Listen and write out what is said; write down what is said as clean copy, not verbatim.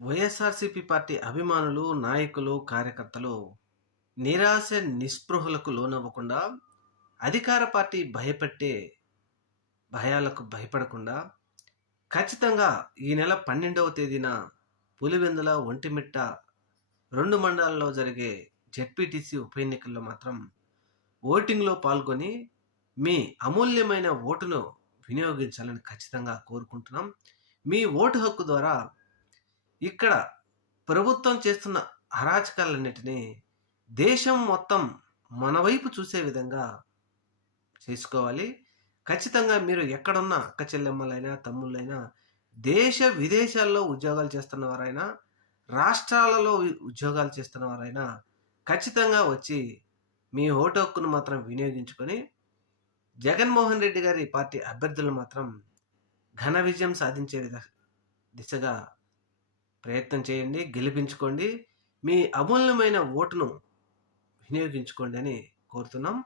YSRCP party అభిమానులు, నాయకులు, కార్యకర్తలు నిరాశ, నిస్పృహలకు లోనవ్వకుండా, అధికార పార్టీ భయపెట్టే భయాలకు భయపడకుండా, ఖచ్చితంగా ఈ నెల 12వ తేదీన పులివెందుల, ఒంటిమిట్ట 2 మండలాల్లో జరిగే జెడ్పీటీసీ ఉప ఎన్నికల్లో మాత్రం ఓటింగ్‌లో పాల్గొని, మీ అమూల్యమైన ఓటును వినియోగించాలని ఖచ్చితంగా కోరుకుంటున్నాం. మీ ఓటు హక్కు ద్వారా ఇక్కడ ప్రభుత్వం చేస్తున్న అరాచకాలన్నిటినీ దేశం మొత్తం మన వైపు చూసే విధంగా చేసుకోవాలి. ఖచ్చితంగా మీరు ఎక్కడున్న అక్క చెల్లెమ్మలైనా, తమ్ముళ్ళైనా, దేశ విదేశాల్లో ఉద్యోగాలు చేస్తున్నవారైనా, రాష్ట్రాలలో ఉద్యోగాలు చేస్తున్నవారైనా ఖచ్చితంగా వచ్చి మీ ఓటు హక్కును మాత్రం వినియోగించుకొని, జగన్మోహన్ రెడ్డి గారి పార్టీ అభ్యర్థులను మాత్రం ఘన విజయం సాధించే దిశగా ప్రయత్నం చేయండి. గెలిపించుకోండి. మీ అమూల్యమైన ఓటును వినియోగించుకోండి అని కోరుతున్నాం.